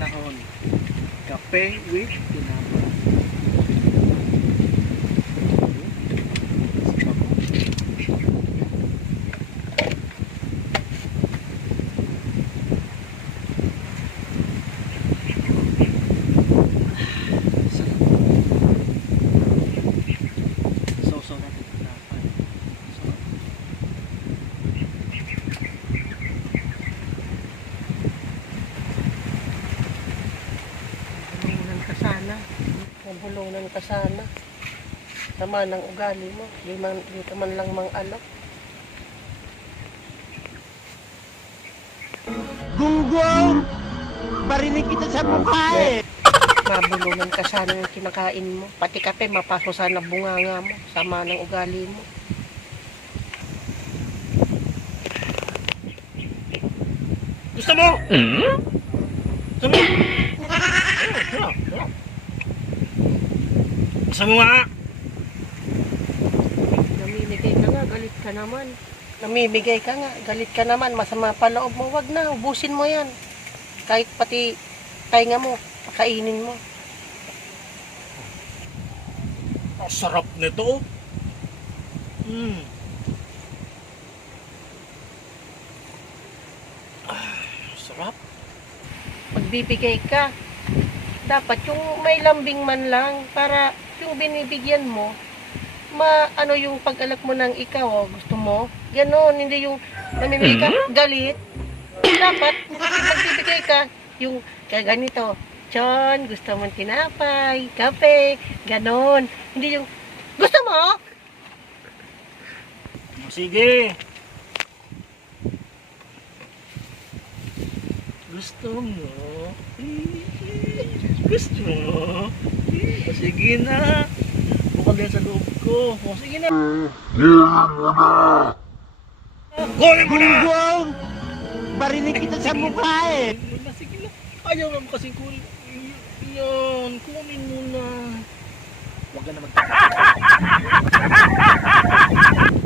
panahon. Kape with tinapay. Sausaw natin tinapay. Bulungan ka sana. Nabulungan ka sana. Sama ng ugali mo. Di ka man lang mang-alok. Gunggong! Barinig kita sa mukha eh! Mabulungan ka sana yung kinakain mo. Pati kape, mapaso sana bunganga mo. Sama ng ugali mo. Gusto mo? Gusto mo? Gusto mo nga? Namimigay ka nga, galit ka naman. Namimigay ka nga, galit ka naman. Masama pa loob mo. Wag na, ubusin mo yan. Kahit pati tainga mo, pakainin mo. Ang sarap nito. Sarap. Pagbibigay ka, dapat yung may lambing man lang para yung binibigyan mo, ano yung pag-alak mo ng ikaw, gusto mo, ganon, hindi yung namimigay ka, galit. Dapat, magbibigay ka, yung kaya ganito, Chon, gusto mong tinapay, kape, ganon. Hindi yung, gusto mo? Sige. Gusto mo? Gusto mo? O, sige na. Bukal yan sa loob ko. O, sige na. Gawin mo na! Gunggong! Barinig kita sa mukha eh! Sige na. Ayaw naman kasing kunin. Yan. Kunin mo na. Huwag ka na magtatapos.